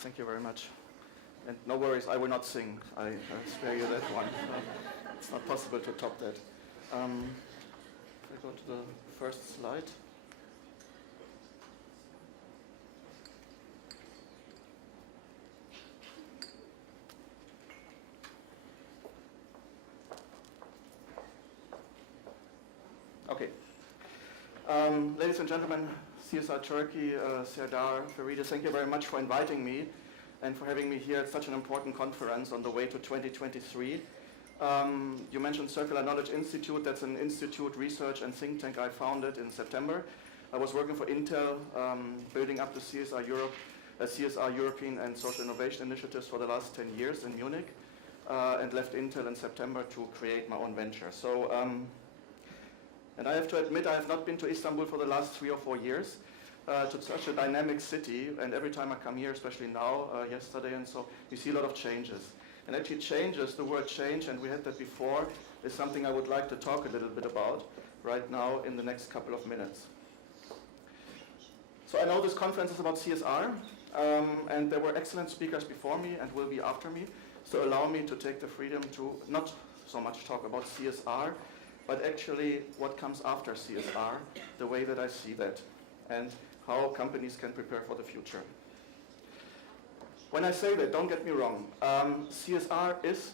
Thank you very much. And no worries, I will not sing. I spare you that one. It's not possible to top that. If I go to the first slide. Okay. Ladies and gentlemen, CSR Turkey, Serdar, Farida, thank you very much for inviting me and for having me here at such an important conference on the way to 2023. You mentioned Circular Knowledge Institute. That's an institute, research and think tank I founded in September. I was working for Intel, building up the CSR Europe, CSR European and Social Innovation initiatives for the last 10 years in Munich, and left Intel in September to create my own venture. So, and I have to admit, I have not been to Istanbul for the last 3 or 4 years, to such a dynamic city, and every time I come here, especially now, yesterday and so, you see a lot of changes. And actually changes, the word change, and we had that before, is something I would like to talk a little bit about right now in the next couple of minutes. So I know this conference is about CSR, and there were excellent speakers before me and will be after me, so allow me to take the freedom to not so much talk about CSR, but actually what comes after CSR, the way that I see that, and how companies can prepare for the future. When I say that, don't get me wrong, CSR is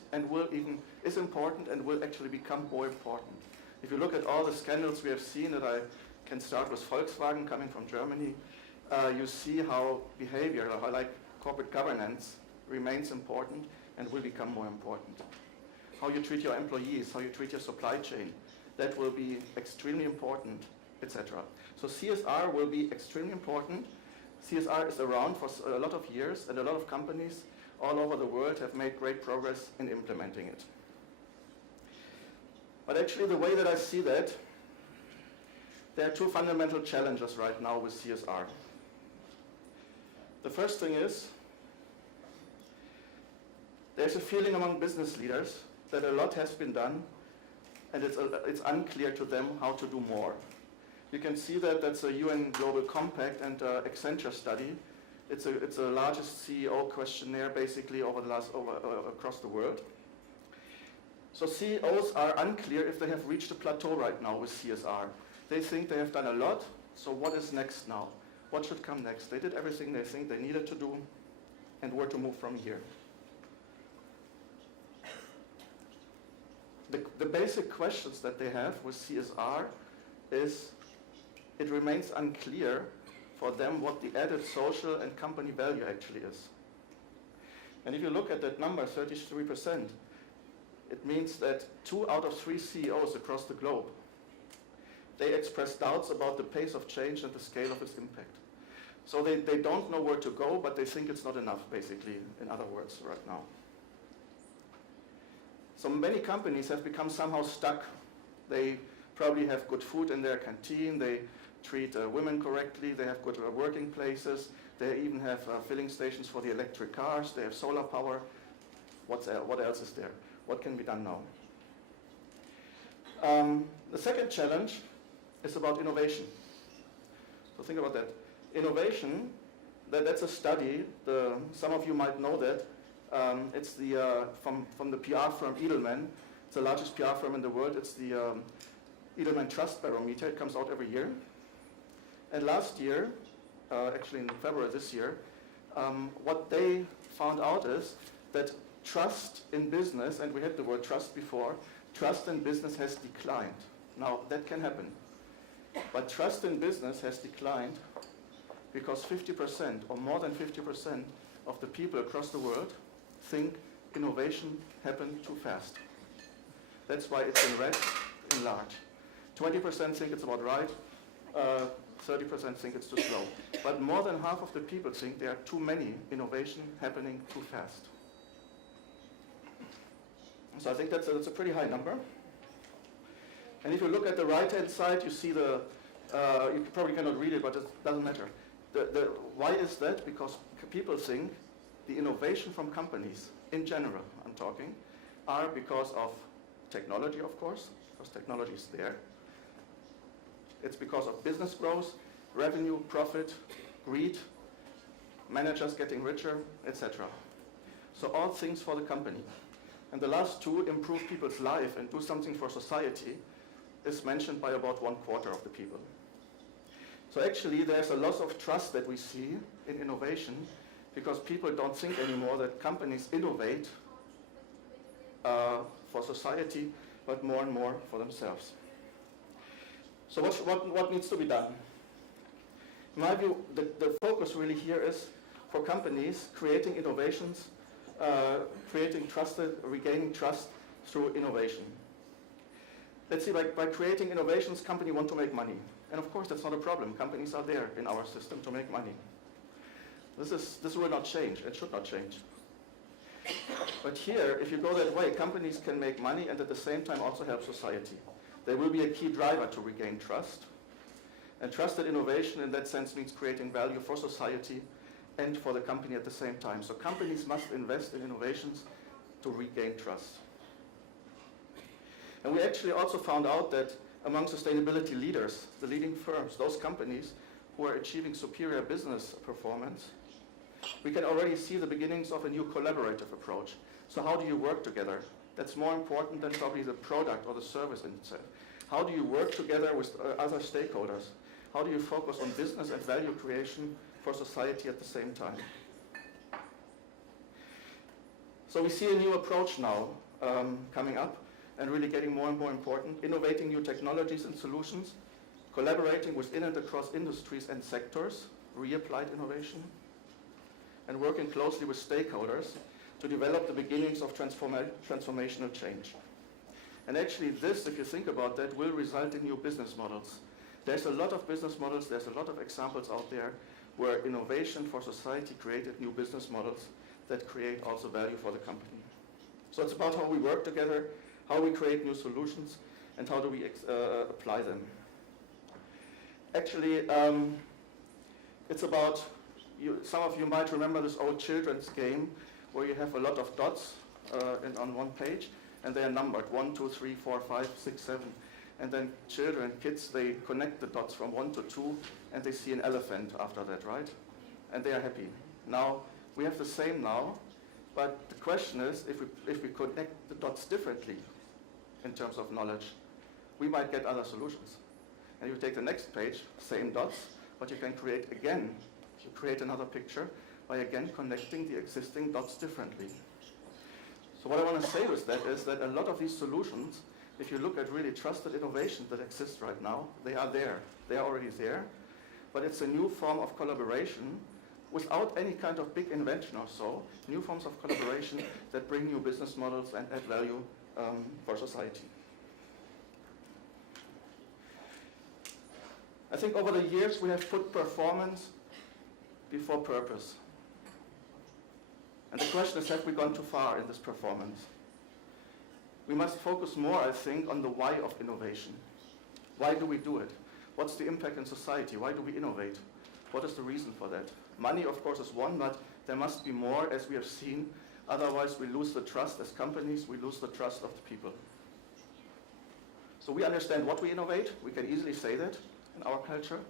important and will actually become more important. If you look at all the scandals we have seen, that I can start with Volkswagen coming from Germany, you see how behavior, how like corporate governance remains important and will become more important. How you treat your employees, how you treat your supply chain, that will be extremely important, etc. So CSR will be extremely important. CSR is around for a lot of years, and a lot of companies all over the world have made great progress in implementing it. But actually the way that I see that, there are 2 fundamental challenges right now with CSR. The first thing is, there's a feeling among business leaders that a lot has been done, and it's unclear to them how to do more. You can see that that's a UN Global Compact and Accenture study. It's the largest CEO questionnaire basically across the world. So CEOs are unclear if they have reached a plateau right now with CSR. They think they have done a lot, so what is next now? What should come next? They did everything they think they needed to do, and where to move from here. The basic questions that they have with CSR is, it remains unclear for them what the added social and company value actually is. And if you look at that number, 33%, it means that 2 out of 3 CEOs across the globe, they express doubts about the pace of change and the scale of its impact. So they don't know where to go, but they think it's not enough, basically, in other words, right now. So many companies have become somehow stuck. They probably have good food in their canteen, they treat women correctly, they have good working places, they even have filling stations for the electric cars, they have solar power. What else is there? What can be done now? The second challenge is about innovation. So think about that. Innovation, that's a study, some of you might know that. It's from the PR firm Edelman. It's the largest PR firm in the world. It's the Edelman Trust Barometer. It comes out every year. And last year, actually in February this year, what they found out is that trust in business, and we had the word trust before, trust in business has declined. Now, that can happen. But trust in business has declined because 50% or more than 50% of the people across the world think innovation happened too fast. That's why it's in red, in large. 20% think it's about right, 30% think it's too slow. But more than half of the people think there are too many innovation happening too fast. So I think that's a pretty high number. And if you look at the right-hand side, you see you probably cannot read it, but it doesn't matter. Why is that? Because people think the innovation from companies, in general, I'm talking, are because of technology, of course, because technology is there. It's because of business growth, revenue, profit, greed, managers getting richer, etc. So all things for the company. And the last two, improve people's life and do something for society, is mentioned by about 1/4 of the people. So actually there's a loss of trust that we see in innovation because people don't think anymore that companies innovate for society, but more and more for themselves. So what needs to be done? In my view, the focus really here is for companies creating innovations, creating trusted, regaining trust through innovation. Let's see, by creating innovations, companies want to make money. And of course, that's not a problem. Companies are there in our system to make money. This will not change. It should not change. But here, if you go that way, companies can make money and at the same time also help society. They will be a key driver to regain trust. And trusted innovation in that sense means creating value for society and for the company at the same time. So companies must invest in innovations to regain trust. And we actually also found out that among sustainability leaders, the leading firms, those companies who are achieving superior business performance, we can already see the beginnings of a new collaborative approach. So how do you work together? That's more important than probably the product or the service in itself. How do you work together with other stakeholders? How do you focus on business and value creation for society at the same time? So we see a new approach now coming up and really getting more and more important, innovating new technologies and solutions, collaborating within and across industries and sectors, reapplied innovation, and working closely with stakeholders to develop the beginnings of transformational change. And actually this, if you think about that, will result in new business models. There's a lot of business models, there's a lot of examples out there where innovation for society created new business models that create also value for the company. So it's about how we work together, how we create new solutions, and how do we apply them. Actually, it's about, some of you might remember this old children's game where you have a lot of dots on one page, and they are numbered 1, 2, 3, 4, 5, 6, 7. And then kids, they connect the dots from 1 to 2, and they see an elephant after that, right? And they are happy. Now, we have the same now, but the question is, if we connect the dots differently in terms of knowledge, we might get other solutions. And you take the next page, same dots, but you can create again, you create another picture by again connecting the existing dots differently. So what I want to say with that is that a lot of these solutions, if you look at really trusted innovations that exist right now, they are there. They are already there. But it's a new form of collaboration without any kind of big invention or so, new forms of collaboration that bring new business models and add value for society. I think over the years we have put performance before purpose. And the question is, have we gone too far in this performance? We must focus more, I think, on the why of innovation. Why do we do it? What's the impact in society? Why do we innovate? What is the reason for that? Money, of course, is one, but there must be more, as we have seen. Otherwise, we lose the trust as companies, we lose the trust of the people. So we understand what we innovate. We can easily say that in our culture.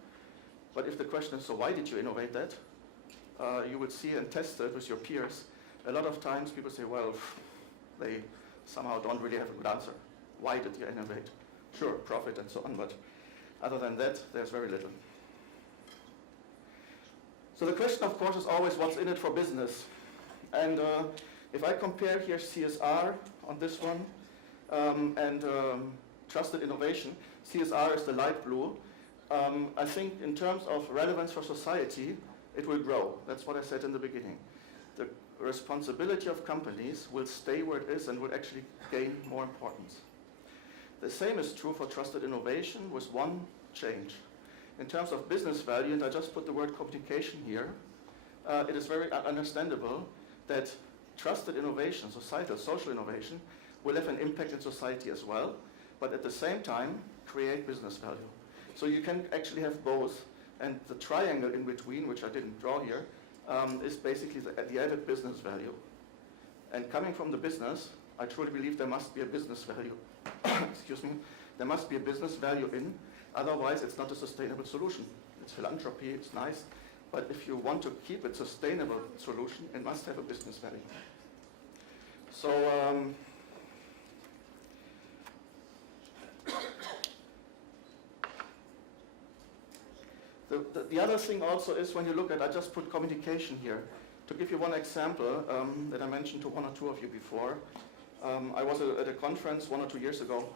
But if the question is, so why did you innovate that? You would see and test it with your peers. A lot of times people say, well, they somehow don't really have a good answer. Why did you innovate? Sure, profit and so on, but other than that, there's very little. So the question, of course, is always what's in it for business. And if I compare here CSR on this one and trusted innovation, CSR is the light blue. I think in terms of relevance for society, it will grow. That's what I said in the beginning. The responsibility of companies will stay where it is and will actually gain more importance. The same is true for trusted innovation with one change. In terms of business value, and I just put the word communication here, it is very understandable that trusted innovation, societal, social innovation, will have an impact in society as well, but at the same time, create business value. So you can actually have both, and the triangle in between, which I didn't draw here, is basically the added business value. And coming from the business, I truly believe there must be a business value. Excuse me. There must be a business value in, otherwise it's not a sustainable solution. It's philanthropy, it's nice, But if you want to keep it sustainable solution, it must have a business value. So the other thing also is when you look at, I just put communication here. To give you one example that I mentioned to one or two of you before, I was at a conference 1 or 2 years ago.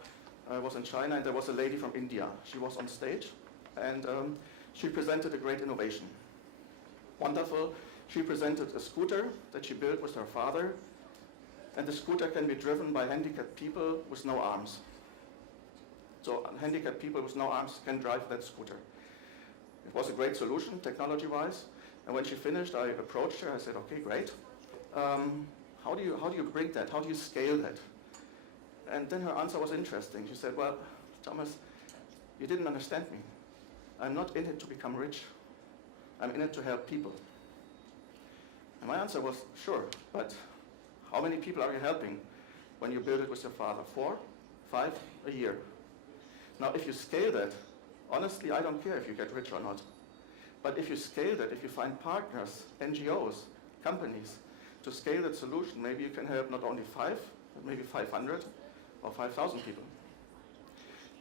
I was in China and there was a lady from India. She was on stage and she presented a great innovation. Wonderful. She presented a scooter that she built with her father, and the scooter can be driven by handicapped people with no arms. So handicapped people with no arms can drive that scooter. It was a great solution, technology-wise. And when she finished, I approached her. I said, "Okay, great. How do you bring that? How do you scale that?" And then her answer was interesting. She said, "Well, Thomas, you didn't understand me. I'm not in it to become rich. I'm in it to help people." And my answer was, "Sure, but how many people are you helping when you build it with your father? 4, 5, a year? Now, if you scale that, honestly, I don't care if you get rich or not. But if you scale that, if you find partners, NGOs, companies, to scale that solution, maybe you can help not only 5, but maybe 500 or 5,000 people."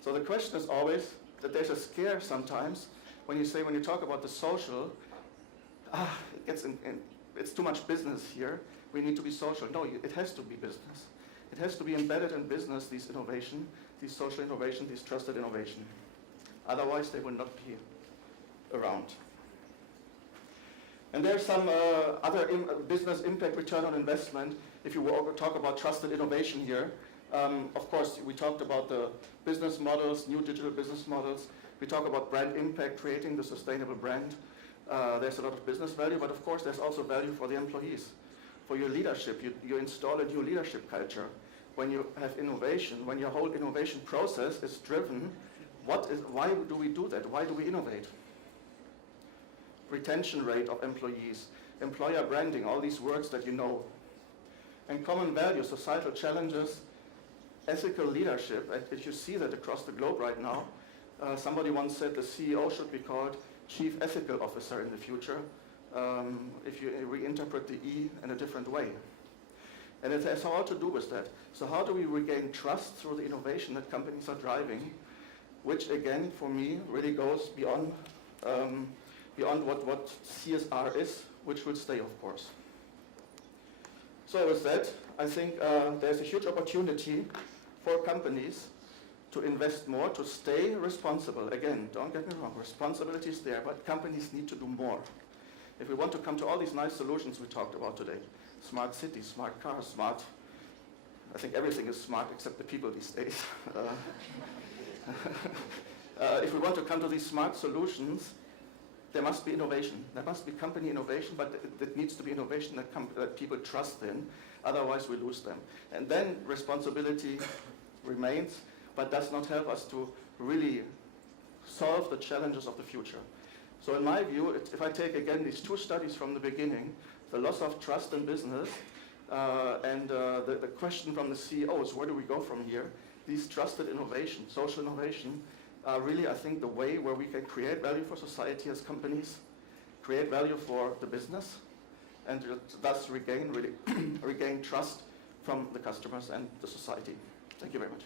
So the question is always that there's a scare sometimes when you talk about the social, it's too much business here, we need to be social. No, it has to be business. It has to be embedded in business, these innovation, these social innovation, these trusted innovation. Otherwise, they will not be around. And there's some other business impact return on investment. If you talk about trusted innovation here, of course, we talked about the business models, new digital business models. We talk about brand impact, creating the sustainable brand. There's a lot of business value, but of course, there's also value for the employees, for your leadership. You install a new leadership culture. When you have innovation, when your whole innovation process is driven, why do we do that? Why do we innovate? Retention rate of employees, employer branding, all these words that you know. And common values, societal challenges, ethical leadership. If you see that across the globe right now, somebody once said the CEO should be called Chief Ethical Officer in the future, if you reinterpret the E in a different way. And it has all to do with that. So how do we regain trust through the innovation that companies are driving, which again, for me, really goes beyond what CSR is, which will stay, of course. So with that, I think there's a huge opportunity for companies to invest more, to stay responsible. Again, don't get me wrong, responsibility is there, but companies need to do more. If we want to come to all these nice solutions we talked about today, smart cities, smart cars, smart, I think everything is smart except the people these days. If we want to come to these smart solutions, there must be innovation. There must be company innovation, but it needs to be innovation that people trust in. Otherwise, we lose them. And then responsibility remains, but does not help us to really solve the challenges of the future. So in my view, if I take again these two studies from the beginning, the loss of trust in business and the question from the CEOs, where do we go from here? These trusted innovation, social innovation, are really, I think, the way where we can create value for society as companies, create value for the business, and thus regain trust from the customers and the society. Thank you very much.